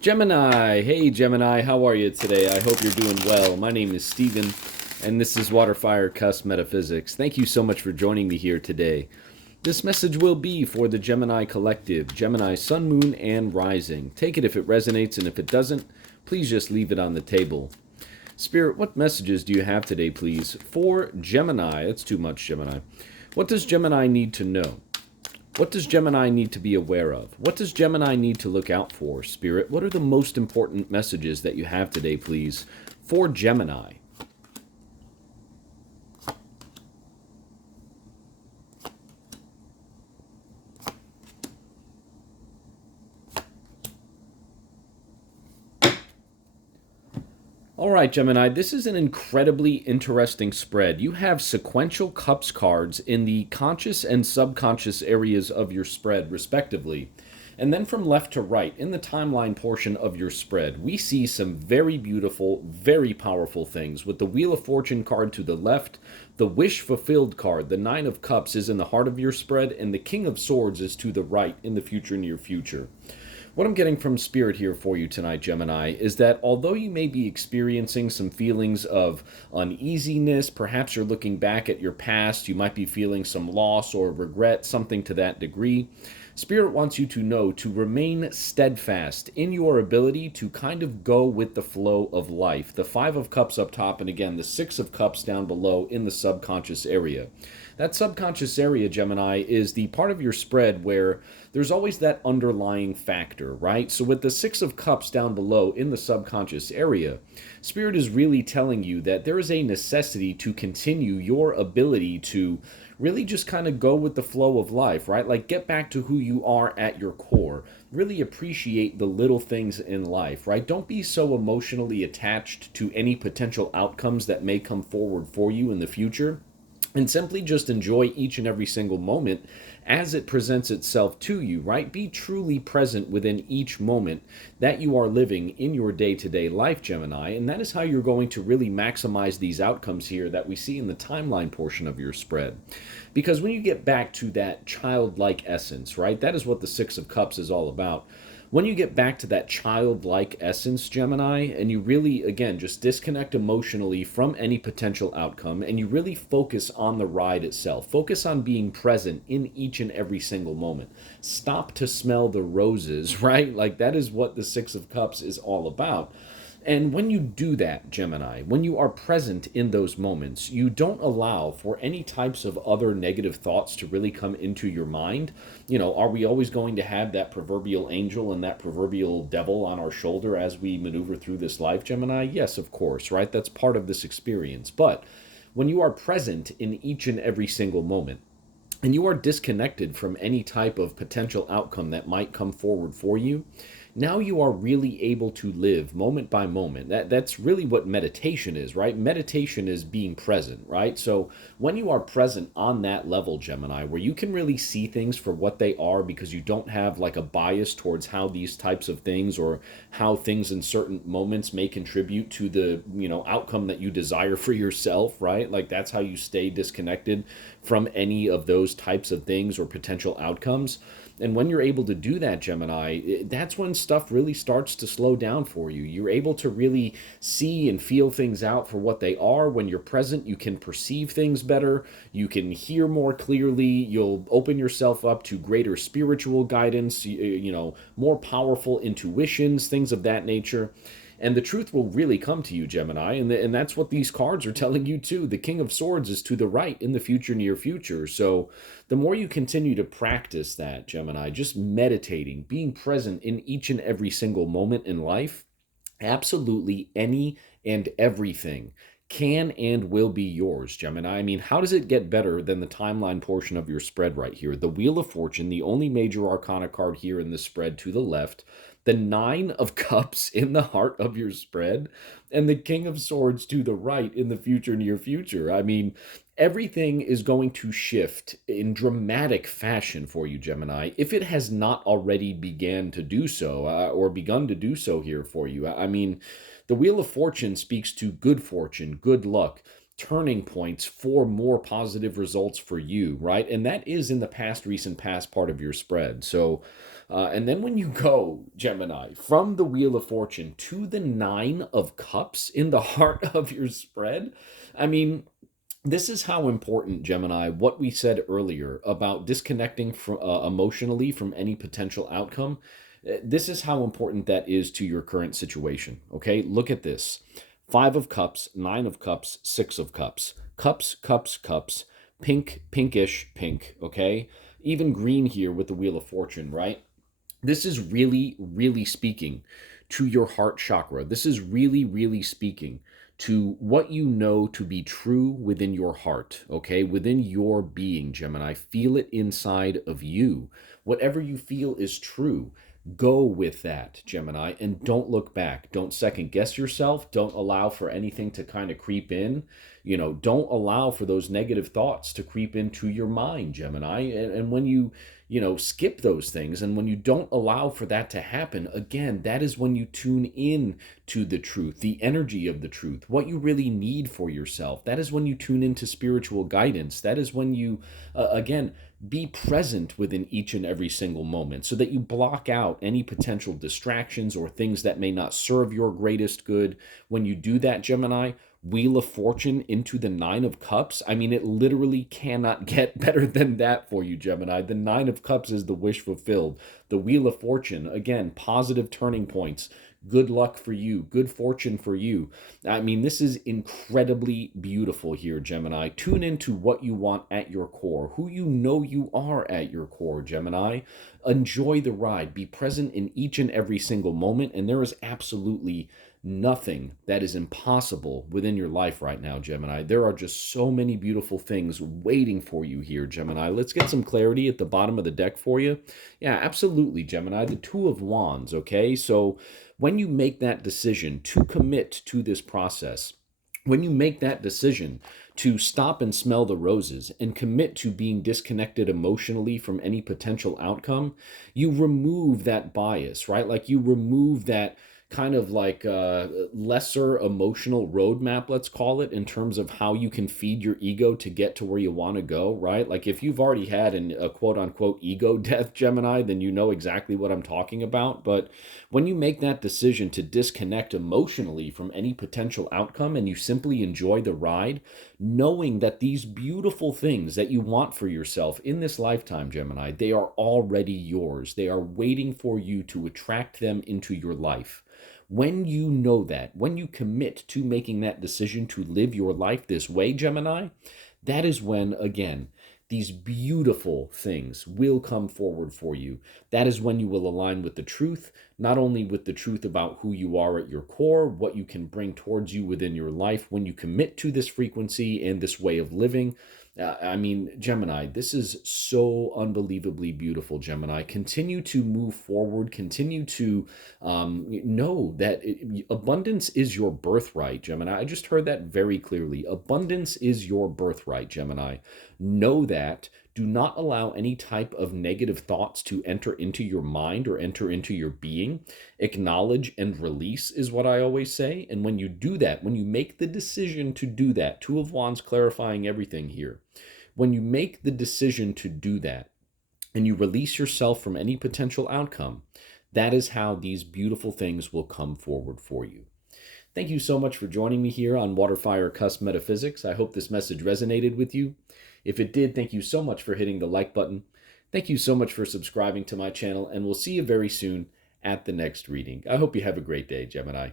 Gemini, hey Gemini, how are you today? I hope you're doing well. My name is Steven, and this is WaterFireCusp Metaphysics. Thank you so much for joining me here today. This message will be for the Gemini Collective, Gemini Sun, Moon, and Rising. Take it if it resonates, and if it doesn't, please just leave it on the table. Spirit, what messages do you have today, please, for Gemini? That's too much, Gemini. What does Gemini need to know? What does Gemini need to be aware of? What does Gemini need to look out for, Spirit? What are the most important messages that you have today, please, for Gemini? All right, Gemini, this is an incredibly interesting spread. You have sequential cups cards in the conscious and subconscious areas of your spread, respectively. And then from left to right, in the timeline portion of your spread, we see some very beautiful, very powerful things. With the Wheel of Fortune card to the left, the Wish Fulfilled card, the Nine of Cups, is in the heart of your spread, and the King of Swords is to the right in the future near future. What I'm getting from Spirit here for you tonight, Gemini, is that although you may be experiencing some feelings of uneasiness, perhaps you're looking back at your past, you might be feeling some loss or regret, something to that degree, Spirit wants you to know to remain steadfast in your ability to kind of go with the flow of life. The Five of Cups up top, and again, the Six of Cups down below in the subconscious area. That subconscious area, Gemini, is the part of your spread where there's always that underlying factor, right? So with the Six of Cups down below in the subconscious area, Spirit is really telling you that there is a necessity to continue your ability to really just kind of go with the flow of life, right? Like get back to who you are at your core. Really appreciate the little things in life, right? Don't be so emotionally attached to any potential outcomes that may come forward for you in the future. And simply just enjoy each and every single moment as it presents itself to you, right? Be truly present within each moment that you are living in your day-to-day life, Gemini, and that is how you're going to really maximize these outcomes here that we see in the timeline portion of your spread. Because when you get back to that childlike essence, right, that is what the Six of Cups is all about. When you get back to that childlike essence, Gemini, and you really, again, just disconnect emotionally from any potential outcome, and you really focus on the ride itself, focus on being present in each and every single moment. Stop to smell the roses, right? Like that is what the Six of Cups is all about. And when you do that, Gemini, when you are present in those moments, you don't allow for any types of other negative thoughts to really come into your mind. You know, are we always going to have that proverbial angel and that proverbial devil on our shoulder as we maneuver through this life, Gemini? Yes, of course, right? That's part of this experience. But when you are present in each and every single moment, and you are disconnected from any type of potential outcome that might come forward for you, now you are really able to live moment by moment. That's really what meditation is, right? Meditation is being present, right? So when you are present on that level, Gemini, where you can really see things for what they are because you don't have like a bias towards how these types of things or how things in certain moments may contribute to the, outcome that you desire for yourself, right? Like that's how you stay disconnected from any of those types of things or potential outcomes. And when you're able to do that, Gemini, that's when stuff really starts to slow down for you. You're able to really see and feel things out for what they are. When you're present, you can perceive things better. You can hear more clearly. You'll open yourself up to greater spiritual guidance, more powerful intuitions, things of that nature. And the truth will really come to you, Gemini, and that's what these cards are telling you too. The King of Swords is to the right in the future, near future. So the more you continue to practice that, Gemini, just meditating, being present in each and every single moment in life, absolutely any and everything can and will be yours, Gemini. I mean, how does it get better than the timeline portion of your spread right here? The Wheel of Fortune, the only major arcana card here in the spread to the left, the Nine of Cups in the heart of your spread, and the King of Swords to the right in the future, near future. I mean, everything is going to shift in dramatic fashion for you, Gemini, if it has not already began to do so or begun to do so here for you. I mean, the Wheel of Fortune speaks to good fortune, good luck, turning points for more positive results for you, right? And that is in the past, recent past part of your spread. So, and then when you go, Gemini, from the Wheel of Fortune to the Nine of Cups in the heart of your spread, I mean, this is how important, Gemini, what we said earlier about disconnecting from emotionally from any potential outcome. This is how important that is to your current situation. Okay, look at this: Five of Cups, Nine of Cups, Six of Cups, cups, cups, cups, pink, pinkish, pink. Okay, even green here with the Wheel of Fortune, right? This is really, really speaking to your heart chakra. This is really, really speaking to what you know to be true within your heart, okay? Within your being, Gemini. Feel it inside of you. Whatever you feel is true. Go with that, Gemini, and don't look back. Don't second guess yourself. Don't allow for anything to kind of creep in. Don't allow for those negative thoughts to creep into your mind, Gemini. And when you skip those things, and when you don't allow for that to happen, again, that is when you tune in to the truth, the energy of the truth, what you really need for yourself. That is when you tune into spiritual guidance. That is when you, again, be present within each and every single moment so that you block out any potential distractions or things that may not serve your greatest good. When you do that, Gemini, Wheel of Fortune into the Nine of Cups. I mean, it literally cannot get better than that for you, Gemini. The Nine of Cups is the wish fulfilled. The Wheel of Fortune, again, positive turning points. Good luck for you. Good fortune for you. I mean, this is incredibly beautiful here, Gemini. Tune into what you want at your core, who you know you are at your core, Gemini. Enjoy the ride. Be present in each and every single moment, and there is absolutely nothing that is impossible within your life right now, Gemini. There are just so many beautiful things waiting for you here, Gemini. Let's get some clarity at the bottom of the deck for you. Yeah, absolutely, Gemini. The Two of Wands, okay? So when you make that decision to commit to this process, when you make that decision to stop and smell the roses and commit to being disconnected emotionally from any potential outcome, you remove that bias, right? Like you remove that kind of like lesser emotional roadmap, let's call it, in terms of how you can feed your ego to get to where you want to go, right? Like if you've already had a quote unquote ego death, Gemini, then you know exactly what I'm talking about. But when you make that decision to disconnect emotionally from any potential outcome and you simply enjoy the ride, knowing that these beautiful things that you want for yourself in this lifetime, Gemini, they are already yours. They are waiting for you to attract them into your life. When you know that, when you commit to making that decision to live your life this way, Gemini, that is when, again, these beautiful things will come forward for you. That is when you will align with the truth, not only with the truth about who you are at your core, what you can bring towards you within your life. When you commit to this frequency and this way of living, I mean, Gemini, this is so unbelievably beautiful, Gemini. Continue to move forward. Continue to know that abundance is your birthright, Gemini. I just heard that very clearly. Abundance is your birthright, Gemini. Know that. Do not allow any type of negative thoughts to enter into your mind or enter into your being. Acknowledge and release is what I always say. And when you do that, when you make the decision to do that, Two of Wands clarifying everything here. When you make the decision to do that and you release yourself from any potential outcome, that is how these beautiful things will come forward for you. Thank you so much for joining me here on WaterFireCusp Metaphysics. I hope this message resonated with you. If it did, thank you so much for hitting the like button. Thank you so much for subscribing to my channel, and we'll see you very soon at the next reading. I hope you have a great day, Gemini.